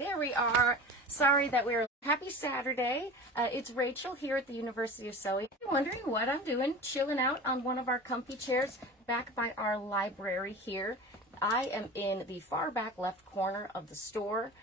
there we are. Sorry that we're happy Saturday. It's Rachel here at the University of Sewing. You're wondering what I'm doing, chilling out on one of our comfy chairs back by our library here. I am in the far back left corner of the store,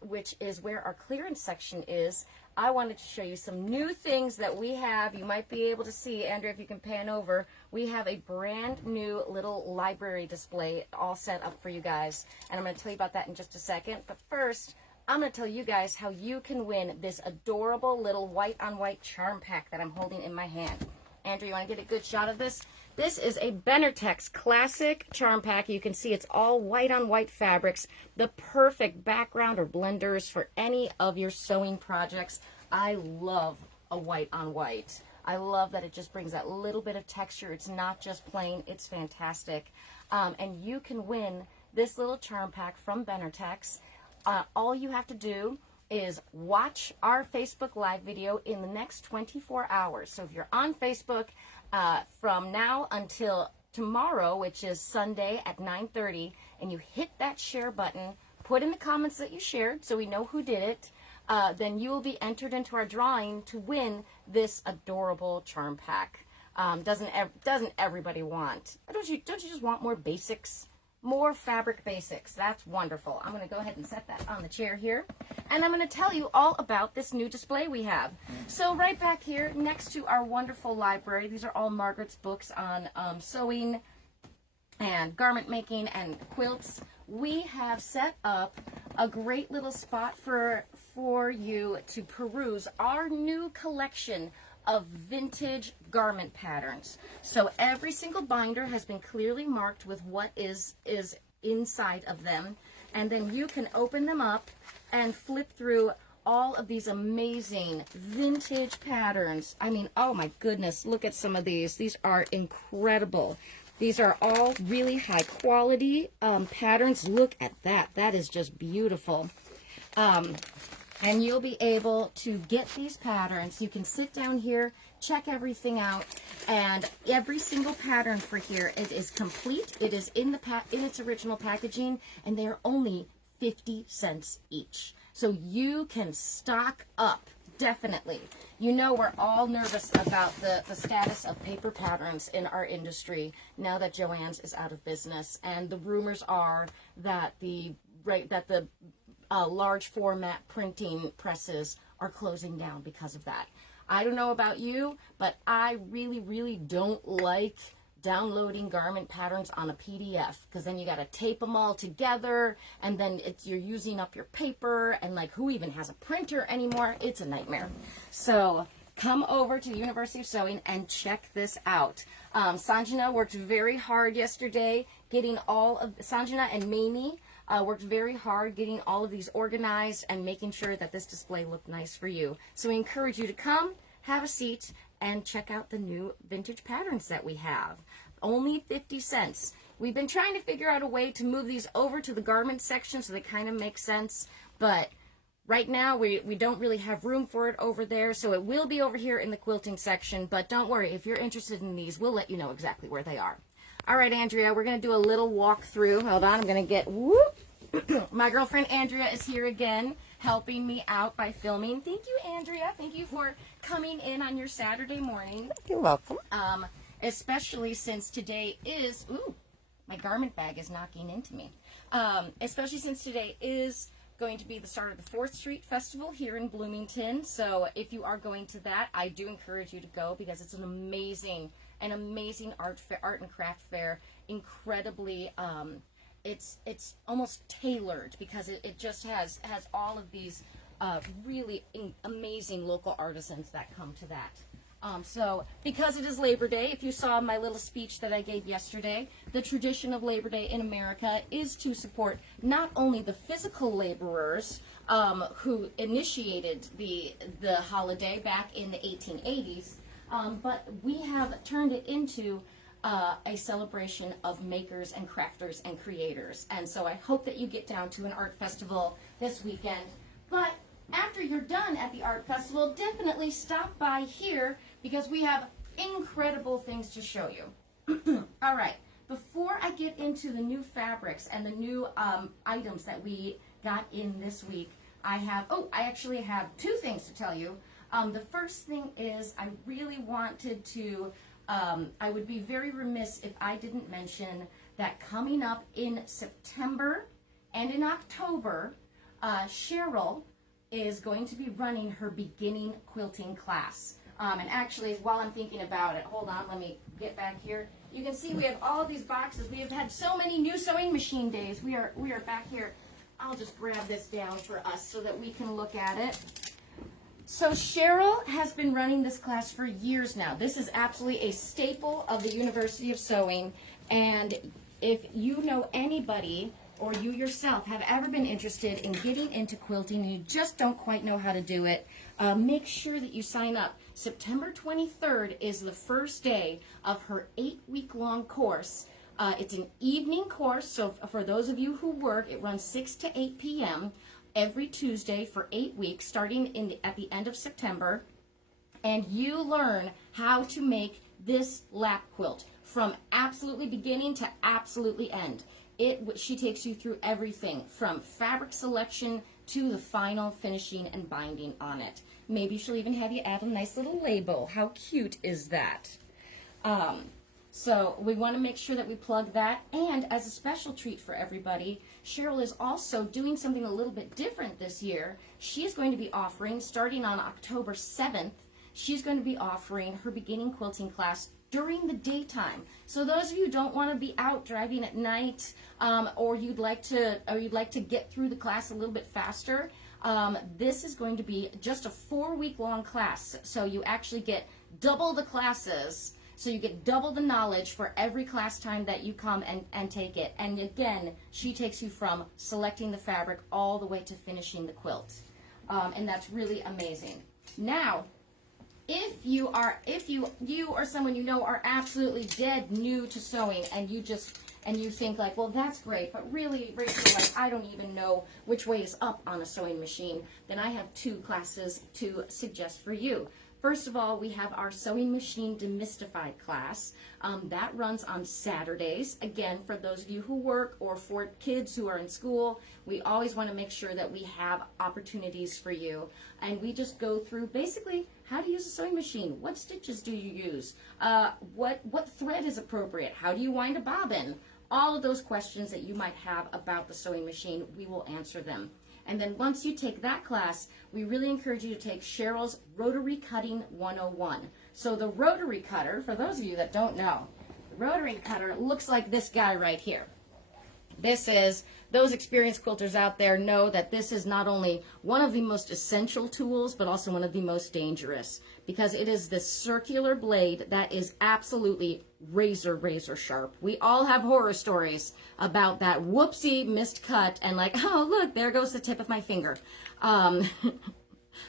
which is where our clearance section is. I wanted to show you some new things that we have. You might be able to see, Andrea, if you can pan over, we have a brand new little library display all set up for you guys. And I'm going to tell you about that in just a second. But first, I'm going to tell you guys how you can win this adorable little white-on-white charm pack that I'm holding in my hand. Andrea, you want to get a good shot of this? This is a Benartex classic charm pack. You can see it's all white-on-white fabrics, the perfect background or blenders for any of your sewing projects. I love a white-on-white. I love that it just brings that little bit of texture. It's not just plain, it's fantastic. And you can win this little charm pack from Benartex. All you have to do is watch our Facebook Live video in the next 24 hours. So if you're on Facebook from now until tomorrow, which is Sunday at 9:30, and you hit that share button, put in the comments that you shared so we know who did it, then you will be entered into our drawing to win this adorable charm pack. Doesn't everybody want? Don't you just want more basics? More fabric basics. That's wonderful. I'm going to go ahead and set that on the chair here. And I'm going to tell you all about this new display we have. So right back here next to our wonderful library, these are all Margaret's books on sewing and garment making and quilts. We have set up a great little spot for you to peruse our new collection of vintage garment patterns. So every single binder has been clearly marked with what is inside of them, and then you can open them up and flip through all of these amazing vintage patterns. I mean, oh my goodness, look at some of these. These are incredible. These are all really high quality patterns. Look at that. That is just beautiful. And you'll be able to get these patterns. You can sit down here, check everything out, and every single pattern for here, it is complete. It is in its original packaging, and they are only 50 cents each. So you can stock up, definitely. You know, we're all nervous about the status of paper patterns in our industry now that Joann's is out of business, and the rumors are that the large format printing presses are closing down because of that. I don't know about you, but I really, really don't like downloading garment patterns on a PDF, because then you got to tape them all together, and then you're using up your paper, and like, who even has a printer anymore? It's a nightmare. So come over to the University of Sewing and check this out. Sanjana worked very hard yesterday getting Sanjana and Mamie worked very hard getting all of these organized and making sure that this display looked nice for you. So we encourage you to come, have a seat, and check out the new vintage patterns that we have. Only 50 cents. We've been trying to figure out a way to move these over to the garment section so they kind of make sense, but right now we don't really have room for it over there, so it will be over here in the quilting section, but don't worry, if you're interested in these, we'll let you know exactly where they are. All right, Andrea, we're going to do a little walkthrough. Hold on, I'm going to get, whoop. My girlfriend Andrea is here again, helping me out by filming. Thank you, Andrea. Thank you for coming in on your Saturday morning. You're welcome. Especially since today is, ooh, my garment bag is knocking into me. Especially since today is going to be the start of the 4th Street Festival here in Bloomington. So if you are going to that, I do encourage you to go, because it's an amazing art and craft fair. Incredibly, it's almost tailored, because it just has all of these really amazing local artisans that come to that. So because it is Labor Day, if you saw my little speech that I gave yesterday, the tradition of Labor Day in America is to support not only the physical laborers who initiated the holiday back in the 1880s, but we have turned it into a celebration of makers and crafters and creators. And so I hope that you get down to an art festival this weekend. But after you're done at the art festival, definitely stop by here, because we have incredible things to show you. All right, before I get into the new fabrics and the new items that we got in this week. I actually have two things to tell you. The first thing is I really wanted to, I would be very remiss if I didn't mention that coming up in September and in October, Cheryl is going to be running her beginning quilting class. And actually, while I'm thinking about it, hold on, let me get back here. You can see we have all these boxes. We have had so many new sewing machine days. We are back here. I'll just grab this down for us so that we can look at it. So Cheryl has been running this class for years now. This is absolutely a staple of the University of Sewing. And if you know anybody or you yourself have ever been interested in getting into quilting and you just don't quite know how to do it, make sure that you sign up. September 23rd is the first day of her 8-week-long course. It's an evening course, so for those of you who work, it runs 6 to 8 p.m. every Tuesday for 8 weeks, starting at the end of September. And you learn how to make this lap quilt from absolutely beginning to absolutely end. She takes you through everything from fabric selection to the final finishing and binding on it. Maybe she'll even have you add a nice little label. How cute is that? So we want to make sure that we plug that. And as a special treat for everybody, Cheryl is also doing something a little bit different this year. She's going to be offering, starting on October 7th, she's going to be offering her beginning quilting class during the daytime. So those of you who don't want to be out driving at night, or you'd like to get through the class a little bit faster, this is going to be just a 4-week-long class. So you actually get double the classes. So you get double the knowledge for every class time that you come and take it. And again, she takes you from selecting the fabric all the way to finishing the quilt. And that's really amazing. Now, if you or someone you know are absolutely dead new to sewing and you think like, well, that's great, but really, Rachel, like, I don't even know which way is up on a sewing machine, then I have 2 classes to suggest for you. First of all, we have our Sewing Machine Demystified class. That runs on Saturdays. Again, for those of you who work or for kids who are in school, we always want to make sure that we have opportunities for you. And we just go through basically how to use a sewing machine. What stitches do you use? What thread is appropriate? How do you wind a bobbin? All of those questions that you might have about the sewing machine, we will answer them. And then once you take that class, we really encourage you to take Cheryl's Rotary Cutting 101. So the rotary cutter, for those of you that don't know, the rotary cutter looks like this guy right here. Those experienced quilters out there know that this is not only one of the most essential tools, but also one of the most dangerous, because it is this circular blade that is absolutely razor sharp. We all have horror stories about that whoopsie missed cut and like, oh, look, there goes the tip of my finger.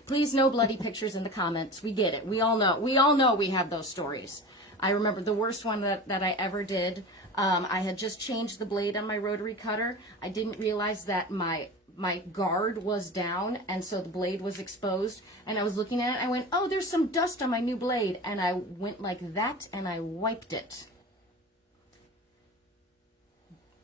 Please no bloody pictures in the comments. We get it. We all know we have those stories. I remember the worst one that I ever did. I had just changed the blade on my rotary cutter. I didn't realize that my guard was down, and so the blade was exposed. And I was looking at it, I went, oh, there's some dust on my new blade. And I went like that, and I wiped it.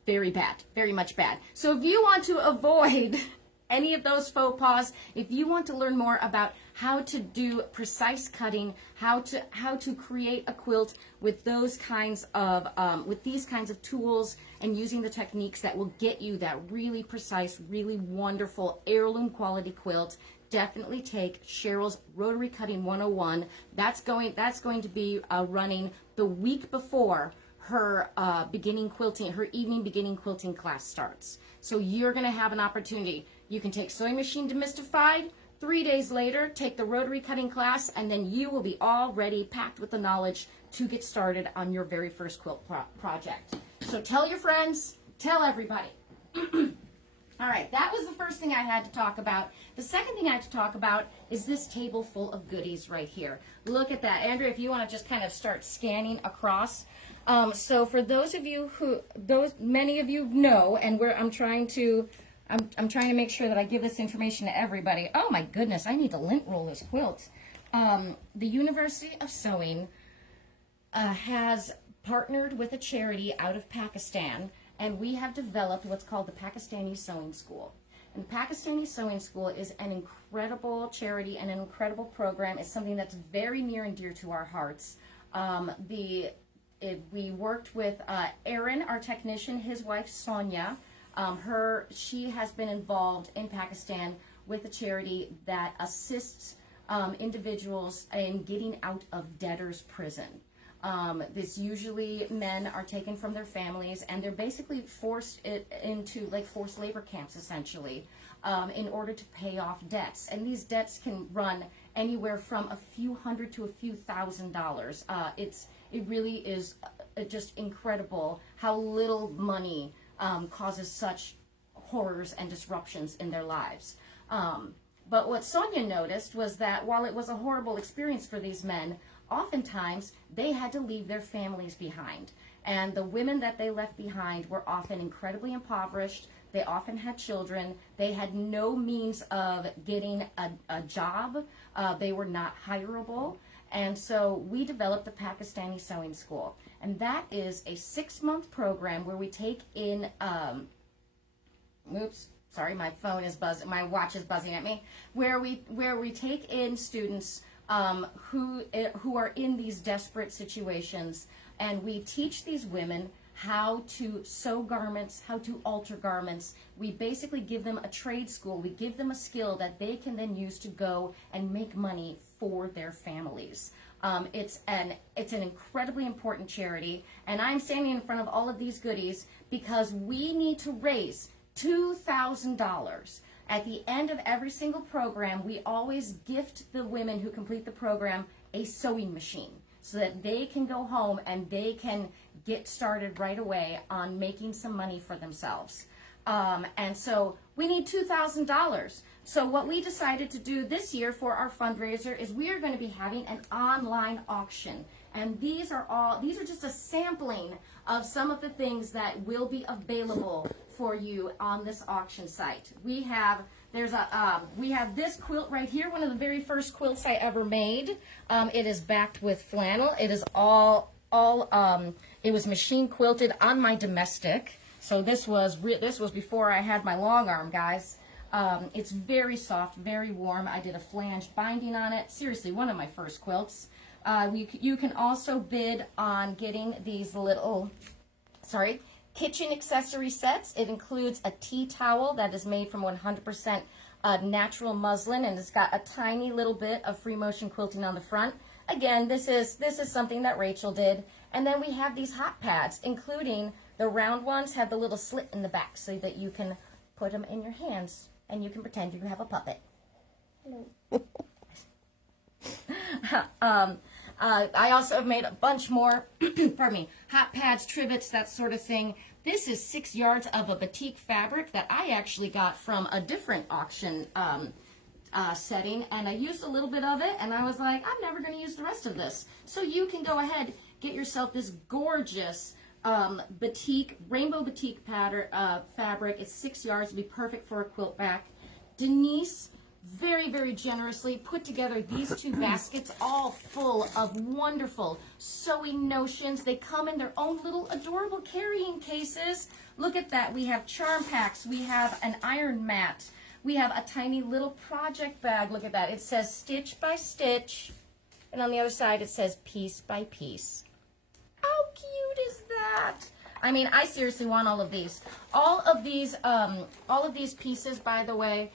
Very bad, very much bad. So if you want to avoid any of those faux pas, if you want to learn more about how to do precise cutting, how to create a quilt with those kinds of with these kinds of tools and using the techniques that will get you that really precise, really wonderful heirloom quality quilt, definitely take Cheryl's Rotary Cutting 101. That's going to be running the week before her evening beginning quilting class starts. So you're going to have an opportunity. You can take Sewing Machine Demystified. 3 days later, take the rotary cutting class, and then you will be all ready, packed with the knowledge to get started on your very first quilt project. So tell your friends, tell everybody. All right, that was the first thing I had to talk about. The second thing I had to talk about is this table full of goodies right here. Look at that. Andrea, if you want to just kind of start scanning across. So for those of you many of you know, and I'm trying to make sure that I give this information to everybody. Oh my goodness, I need to lint roll this quilt. The University of Sewing has partnered with a charity out of Pakistan, and we have developed what's called the Pakistani Sewing School. And Pakistani Sewing School is an incredible charity and an incredible program. It's something that's very near and dear to our hearts. We worked with Aaron, our technician, his wife Sonia. She has been involved in Pakistan with a charity that assists individuals in getting out of debtor's prison. This usually men are taken from their families and they're basically forced into like forced labor camps essentially in order to pay off debts. And these debts can run anywhere from a few hundred to a few $1,000s. It really is just incredible how little money causes such horrors and disruptions in their lives. But what Sonia noticed was that while it was a horrible experience for these men, oftentimes they had to leave their families behind. And the women that they left behind were often incredibly impoverished. They often had children. They had no means of getting a job. They were not hireable. And so we developed the Pakistani Sewing School. And that is a 6-month program where we take in, sorry, my phone is buzzing, my watch is buzzing at me, where we take in students who are in these desperate situations, and we teach these women how to sew garments, how to alter garments. We basically give them a trade school. We give them a skill that they can then use to go and make money for their families. It's an incredibly important charity, and I'm standing in front of all of these goodies because we need to raise $2,000. At the end of every single program, we always gift the women who complete the program a sewing machine so that they can go home and they can get started right away on making some money for themselves. And so we need $2,000. So what we decided to do this year for our fundraiser is we are going to be having an online auction. And these are just a sampling of some of the things that will be available for you on this auction site. We have this quilt right here, one of the very first quilts I ever made. It is backed with flannel. It is it was machine quilted on my domestic. So this was before I had my long arm, guys. It's very soft, very warm. I did a flanged binding on it. Seriously, one of my first quilts. You can also bid on getting these little, kitchen accessory sets. It includes a tea towel that is made from 100% natural muslin, and it's got a tiny little bit of free motion quilting on the front. Again, this is something that Rachel did. And then we have these hot pads, including the round ones have the little slit in the back so that you can put them in your hands and you can pretend you have a puppet. Hello. I also have made a bunch more, pardon me, hot pads, trivets, that sort of thing. This is 6 yards of a batik fabric that I actually got from a different auction setting, and I used a little bit of it, and I was like, I'm never going to use the rest of this. So you can go ahead, get yourself this gorgeous batik, rainbow batik fabric. It's 6 yards, it'll be perfect for a quilt back. Denise very, very generously put together these 2 baskets, all full of wonderful sewing notions. They come in their own little adorable carrying cases. Look at that. We have charm packs. We have an iron mat. We have a tiny little project bag. Look at that. It says stitch by stitch. And on the other side, it says piece by piece. How cute is that? I mean, I seriously want all of these. All of these pieces, by the way,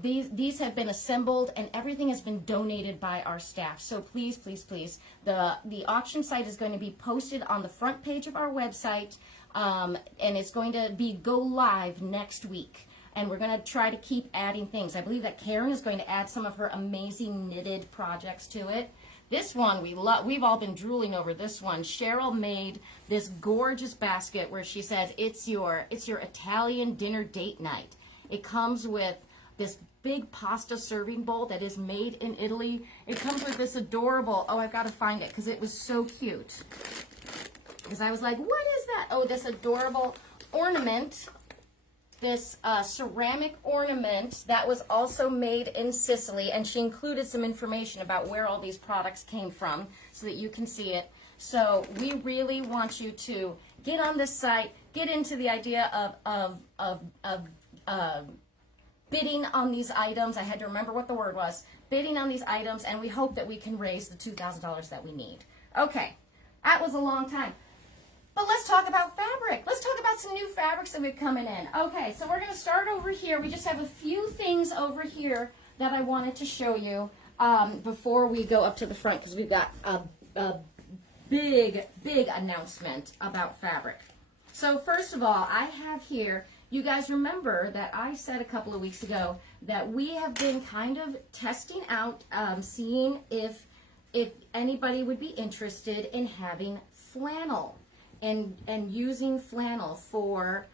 these have been assembled and everything has been donated by our staff. So please, please, please, the auction site is going to be posted on the front page of our website, and it's going to go live next week. And we're going to try to keep adding things. I believe that Karen is going to add some of her amazing knitted projects to it. This one we love. We've all been drooling over this one. Cheryl made this gorgeous basket where she says it's your Italian dinner date night. It comes with this big pasta serving bowl that is made in Italy. It comes with this adorable, I've got to find it because it was so cute. Because I was like, what is that? Oh, this adorable ornament, this ceramic ornament that was also made in Sicily, and she included some information about where all these products came from so that you can see it. So we really want you to get on this site, get into the idea of bidding on these items. I had to remember what the word was. Bidding on these items, and we hope that we can raise the $2,000 that we need. Okay, that was a long time. But let's talk about fabric. Let's talk about some new fabrics that we've coming in. Okay, so we're going to start over here. We just have a few things over here that I wanted to show you before we go up to the front, because we've got a big announcement about fabric. So first of all, I have here, you guys remember that I said a couple of weeks ago that we have been kind of testing out, seeing if anybody would be interested in having flannel and using flannel for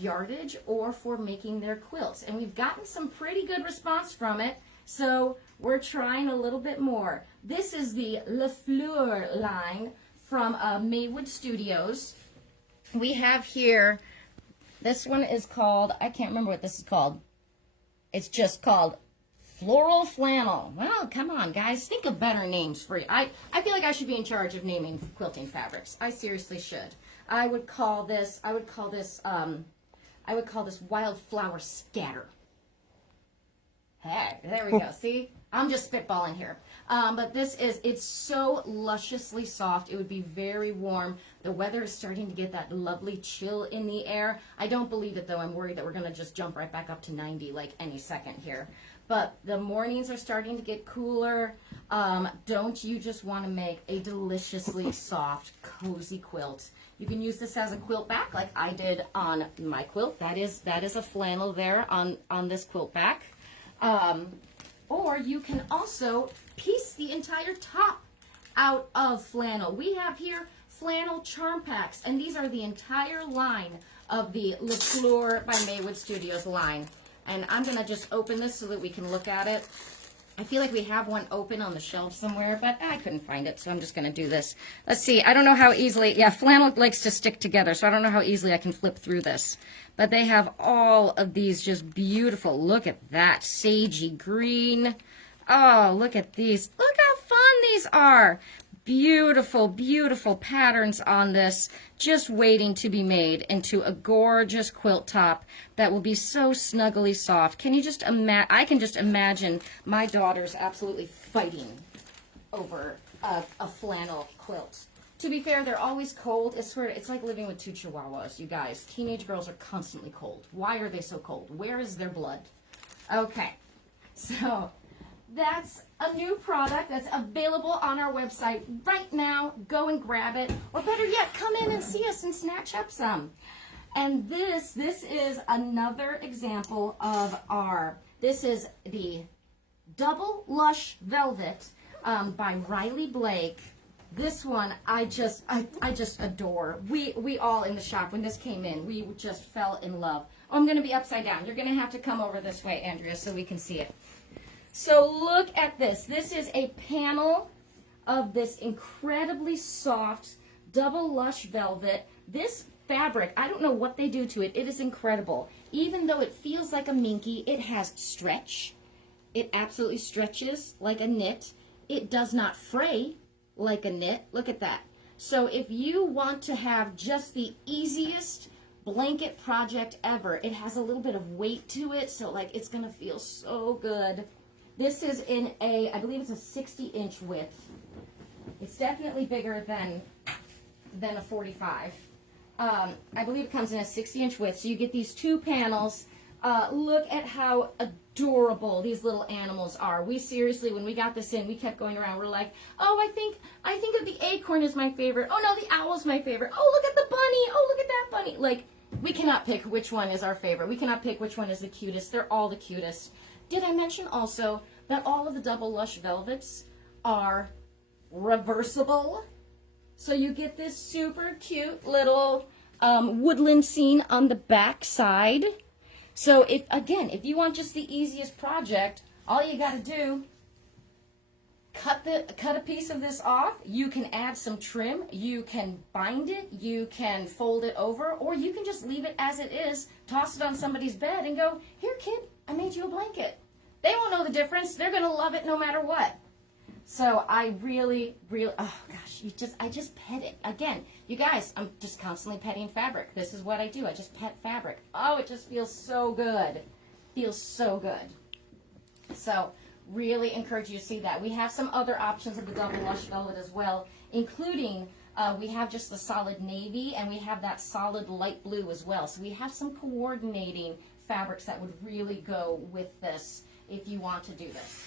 yardage or for making their quilts. And we've gotten some pretty good response from it, so we're trying a little bit more. This is the Le Fleur line from Maywood Studios. We have here, this one is called, I can't remember what this is called. It's just called Floral Flannel. Well, come on, guys. Think of better names for you. I feel like I should be in charge of naming quilting fabrics. I seriously should. I would call this Wildflower Scatter. Hey, there we go. See? I'm just spitballing here. But it's so lusciously soft. It would be very warm. The weather is starting to get that lovely chill in the air. I don't believe it, though. I'm worried that we're going to just jump right back up to 90 like any second here. But the mornings are starting to get cooler. Don't you just want to make a deliciously soft, cozy quilt? You can use this as a quilt back like I did on my quilt. That is a flannel there on this quilt back. Or you can also piece the entire top out of flannel. We have here flannel charm packs, and these are the entire line of the Le Fleur by Maywood Studios line. And I'm going to just open this so that we can look at it. I feel like we have one open on the shelf somewhere, but I couldn't find it, so I'm just going to do this. Let's see. I don't know how easily, yeah, flannel likes to stick together, so I don't know how easily I can flip through this. But they have all of these just beautiful. Look at that sagey green. Oh, look at these. Look how fun these are. Beautiful, beautiful patterns on this, just waiting to be made into a gorgeous quilt top that will be so snuggly soft. Can you just imagine? I can just imagine my daughters absolutely fighting over a flannel quilt. To be fair, they're always cold. It's like living with two chihuahuas, you guys. Teenage girls are constantly cold. Why are they so cold? Where is their blood? Okay, so that's a new product that's available on our website right now. Go and grab it. Or better yet, come in and see us and snatch up some. And this is another example of this is the Double Lush Velvet by Riley Blake. This one I just adore. We all in the shop, when this came in, we just fell in love. Oh, I'm going to be upside down. You're going to have to come over this way, Andrea, so we can see it. So look at this. This is a panel of this incredibly soft double lush velvet. This fabric, I don't know what they do to it. It is incredible. Even though it feels like a minky, it has stretch. It absolutely stretches like a knit. It does not fray like a knit. Look at that. So if you want to have just the easiest blanket project ever, it has a little bit of weight to it, so like it's going to feel so good. This is in I believe it's a 60-inch width. It's definitely bigger than a 45. I believe it comes in a 60-inch width, so you get these two panels. Look at how adorable these little animals are. We seriously, when we got this in, we kept going around. We're like, oh, I think that the acorn is my favorite. Oh, no, the owl's my favorite. Oh, look at the bunny. Oh, look at that bunny. Like, we cannot pick which one is our favorite. We cannot pick which one is the cutest. They're all the cutest. Did I mention also that all of the double lush velvets are reversible? So you get this super cute little woodland scene on the back side. So if you want just the easiest project, all you got to do, cut a piece of this off. You can add some trim. You can bind it. You can fold it over, or you can just leave it as it is, toss it on somebody's bed and go, here, kid, I made you a blanket. They won't know the difference. They're going to love it no matter what. So I really, oh gosh, I just pet it. Again, you guys, I'm just constantly petting fabric. This is what I do. I just pet fabric. Oh, it just feels so good. Feels so good. So really encourage you to see that. We have some other options of the double lush velvet as well, including we have just the solid navy, and we have that solid light blue as well. So we have some coordinating fabrics that would really go with this if you want to do this.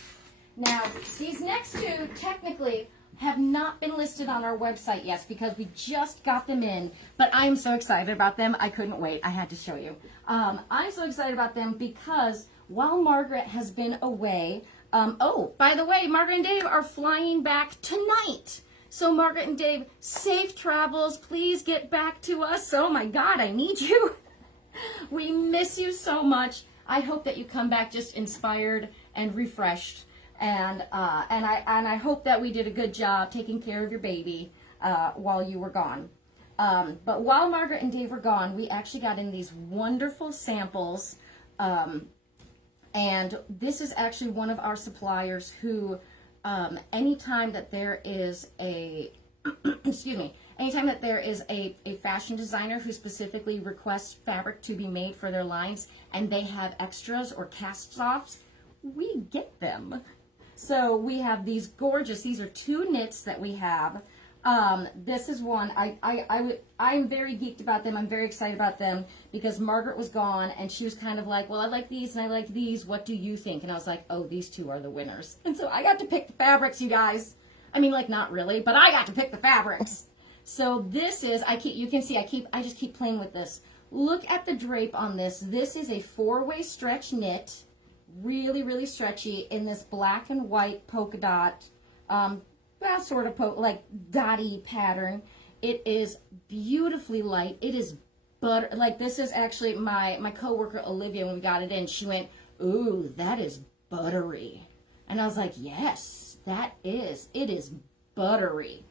Now, these next two technically have not been listed on our website yet because we just got them in, but I'm so excited about them. I couldn't wait. I had to show you. I'm so excited about them because while Margaret has been away, oh, by the way, Margaret and Dave are flying back tonight. So Margaret and Dave, safe travels. Please get back to us. Oh my God, I need you. We miss you so much. I hope that you come back just inspired and refreshed. And I hope that we did a good job taking care of your baby while you were gone. But while Margaret and Dave were gone, we actually got in these wonderful samples. And this is actually one of our suppliers who, anytime that there is a, excuse me, anytime that there is a fashion designer who specifically requests fabric to be made for their lines and they have extras or cast-offs, we get them. So we have these gorgeous, these are two knits that we have. This is one, I'm very geeked about them. I'm very excited about them because Margaret was gone and she was kind of like, well, I like these and I like these. What do you think? And I was like, oh, these two are the winners. And so I got to pick the fabrics, you guys. I mean, like, not really, but I got to pick the fabrics. So this is, you can see, I just keep playing with this. Look at the drape on this. This is a 4-way stretch knit, really, really stretchy in this black and white polka dot, well, sort of like dotty pattern. It is beautifully light. It is butter, like this is actually my coworker Olivia, when we got it in, she went, ooh, that is buttery. And I was like, yes, it is buttery.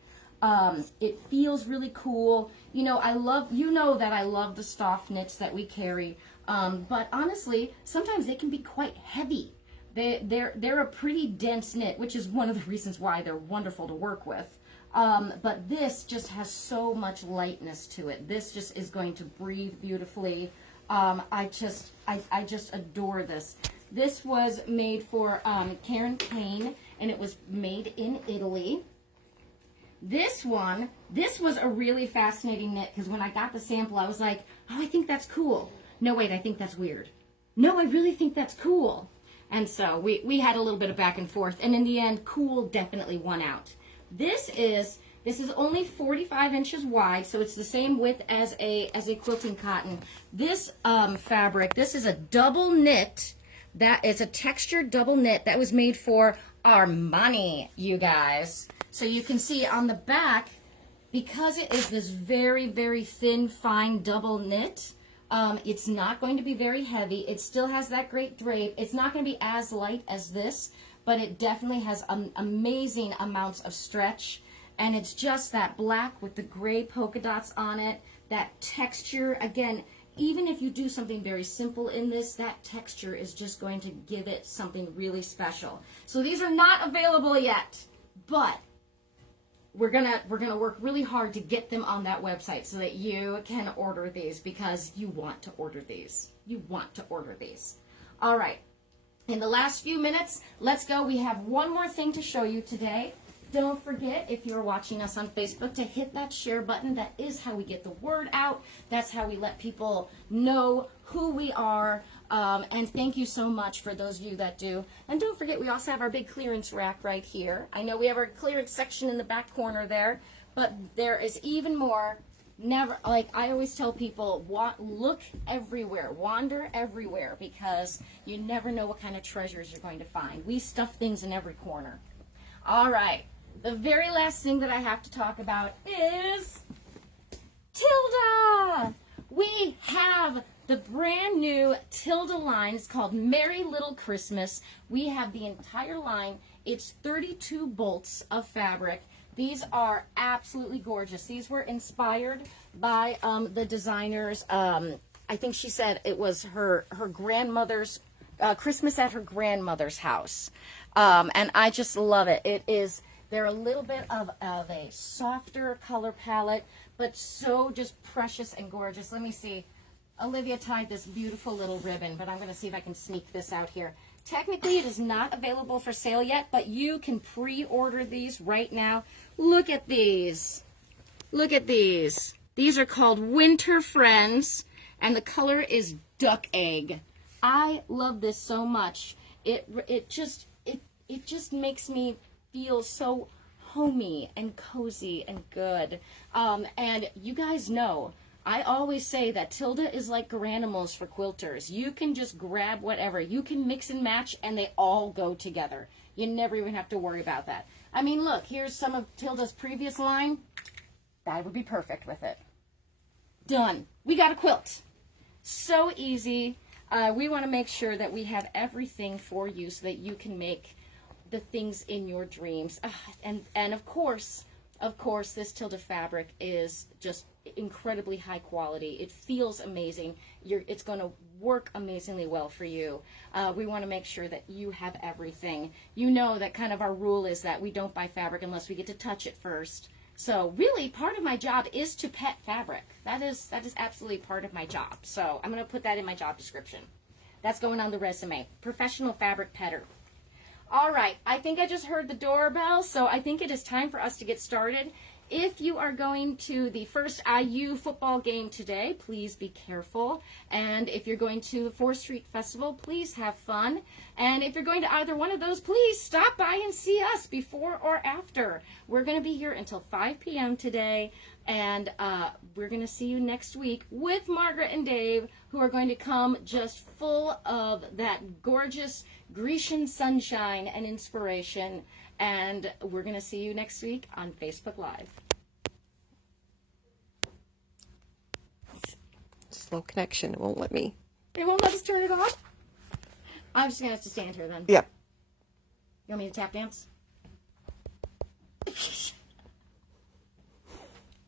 It feels really cool. You know, that I love the soft knits that we carry. But honestly, sometimes they can be quite heavy. They're a pretty dense knit, which is one of the reasons why they're wonderful to work with. But this just has so much lightness to it. This just is going to breathe beautifully. I just adore this. This was made for Karen Kane, and it was made in Italy. This was a really fascinating knit because when I got the sample, I was like, oh, I think that's cool. No, wait, I think that's weird. No, I really think that's cool. And so we had a little bit of back and forth, and in the end, cool definitely won out. This is only 45 inches wide, so it's the same width as a quilting cotton. This fabric, this is a double knit. That is a textured double knit that was made for Armani, you guys. So you can see on the back, because it is this very, very thin, fine double knit, it's not going to be very heavy. It still has that great drape. It's not going to be as light as this, but it definitely has amazing amounts of stretch. And it's just that black with the gray polka dots on it, that texture. Again, even if you do something very simple in this, that texture is just going to give it something really special. So these are not available yet, but we're gonna work really hard to get them on that website so that you can order these, because you want to order these. You want to order these. All right. In the last few minutes, let's go. We have one more thing to show you today. Don't forget, if you're watching us on Facebook, to hit that share button. That is how we get the word out. That's how we let people know who we are. And thank you so much for those of you that do. And don't forget, we also have our big clearance rack right here. I know we have our clearance section in the back corner there, but there is even more. Never, like I always tell people, look everywhere, wander everywhere, because you never know what kind of treasures you're going to find. We stuff things in every corner. All right. The very last thing that I have to talk about is Tilda. We have the brand new Tilda line. It's called Merry Little Christmas. We have the entire line. It's 32 bolts of fabric. These are absolutely gorgeous. These were inspired by the designers. I think she said it was her grandmother's Christmas at her grandmother's house. And I just love it. They're a little bit of a softer color palette, but so just precious and gorgeous. Let me see. Olivia tied this beautiful little ribbon, but I'm going to see if I can sneak this out here. Technically, it is not available for sale yet, but you can pre-order these right now. Look at these. Look at these. These are called Winter Friends, and the color is duck egg. I love this so much. It just makes me feel so homey and cozy and good. And you guys know, I always say that Tilda is like Garanimals for quilters. You can just grab whatever. You can mix and match, and they all go together. You never even have to worry about that. I mean, look, here's some of Tilda's previous line. That would be perfect with it. Done. We got a quilt. So easy. We want to make sure that we have everything for you so that you can make the things in your dreams. And of course, this Tilda fabric is just incredibly high quality. It feels amazing. It's going to work amazingly well for you. We want to make sure that you have everything. You know that kind of our rule is that we don't buy fabric unless we get to touch it first. So really, part of my job is to pet fabric. That is absolutely part of my job. So I'm going to put that in my job description. That's going on the resume. Professional fabric petter. All right, I think I just heard the doorbell, so I think it is time for us to get started. If you are going to the first IU football game today, please be careful. And if you're going to the 4th Street Festival, please have fun. And if you're going to either one of those, please stop by and see us before or after. We're going to be here until 5 p.m. today, and we're going to see you next week with Margaret and Dave, who are going to come just full of that gorgeous Grecian sunshine and inspiration. And we're going to see you next week on Facebook Live. Slow connection. It won't let me. It won't let us turn it off? I'm just going to have to stand here then. Yep. You want me to tap dance?